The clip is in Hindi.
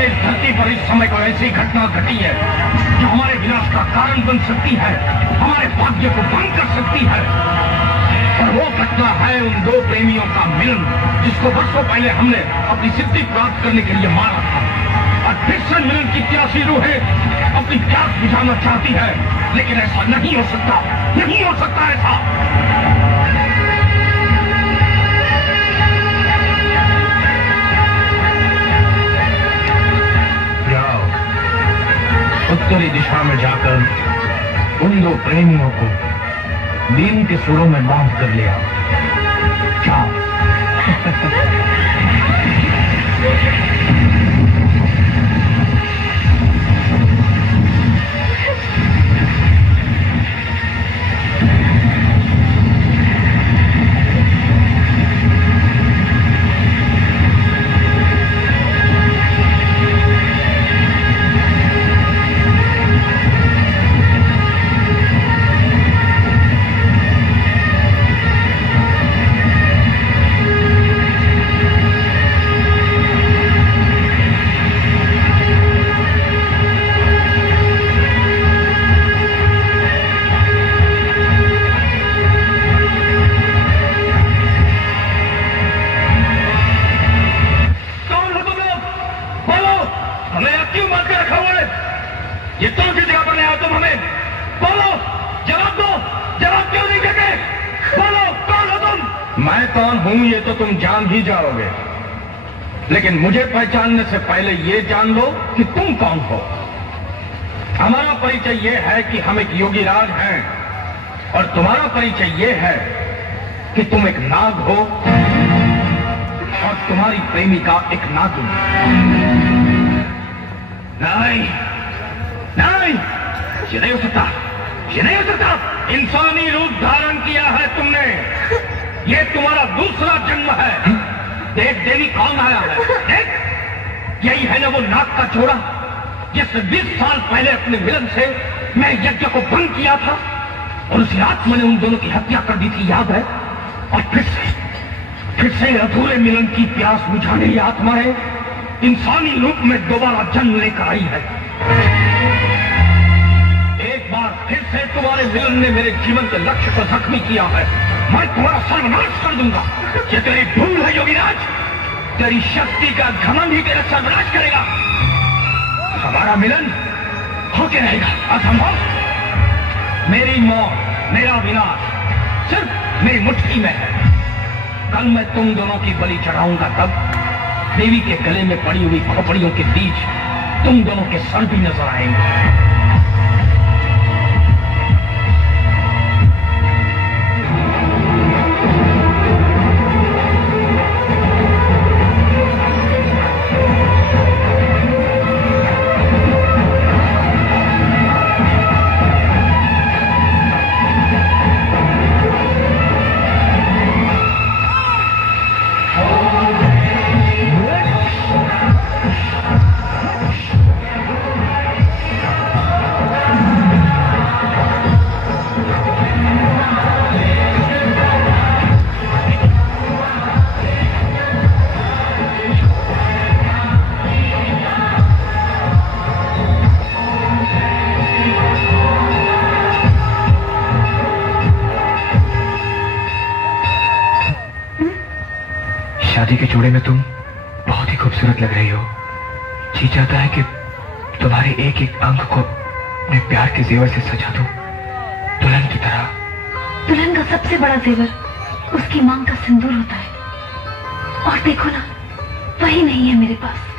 से धरती पर इस समय कोई ऐसी घटना घटी है जो हमारे विनाश का कारण बन सकती है, हमारे भाग्य को भंग कर सकती है। और वो घटना है उन दो प्रेमियों का मिलन, जिसको वर्षों पहले हमने अपनी सिद्धि प्राप्त करने के लिए मारा था। और फिर से मिलन की प्यासी रूहें अपनी प्यास बुझाना चाहती है, लेकिन ऐसा नहीं हो सकता, नहीं हो सकता ऐसा। जाओ, उत्तरी दिशा में जाकर उन दो प्रेमियों को नीम के सुरों में बांध कर ले आओ। जाओ। मैं कौन हूं ये तो तुम जान ही जाओगे, लेकिन मुझे पहचानने से पहले ये जान लो कि तुम कौन हो। हमारा परिचय ये है कि हम एक योगीराज हैं, और तुम्हारा परिचय ये है कि तुम एक नाग हो और तुम्हारी प्रेमिका एक नागिन। नहीं नहीं, ये नहीं हो सकता, ये नहीं हो सकता। इंसानी रूप धारण किया है तुमने, ये तुम्हारा दूसरा जन्म है। देख देवी कौन आया है, देख। यही है ना वो नाग का छोरा जिसने 20 साल पहले अपने मिलन से मैं यज्ञ को भंग किया था, और उसी रात मैंने उन दोनों की हत्या कर दी थी, याद है। और फिर से अधूरे मिलन की प्यास बुझाने ये आत्माएं इंसानी रूप में दोबारा जन्म लेकर आई है। एक बार फिर से तुम्हारे मिलन ने मेरे जीवन के लक्ष्य को जख्मी किया है। मैं तुम्हारा सर्वनाश कर दूंगा। ये तेरी भूल है योगीराज, तेरी शक्ति का घमंड ही तेरा सर्वनाश करेगा। हमारा मिलन होके रहेगा असंभव। मेरी मौत, मेरा विनाश सिर्फ मेरी मुट्ठी में है। कल मैं तुम दोनों की बलि चढ़ाऊंगा, तब देवी के गले में पड़ी हुई खोपड़ियों के बीच तुम दोनों के सर भी नजर आएंगे। शादी के जोड़े में तुम बहुत ही खूबसूरत लग रही हो। जी चाहता है कि तुम्हारे एक एक अंग को अपने प्यार के जेवर से सजा दूं, दुल्हन की तरह। दुल्हन का सबसे बड़ा जेवर उसकी मांग का सिंदूर होता है, और देखो ना, वही नहीं है मेरे पास।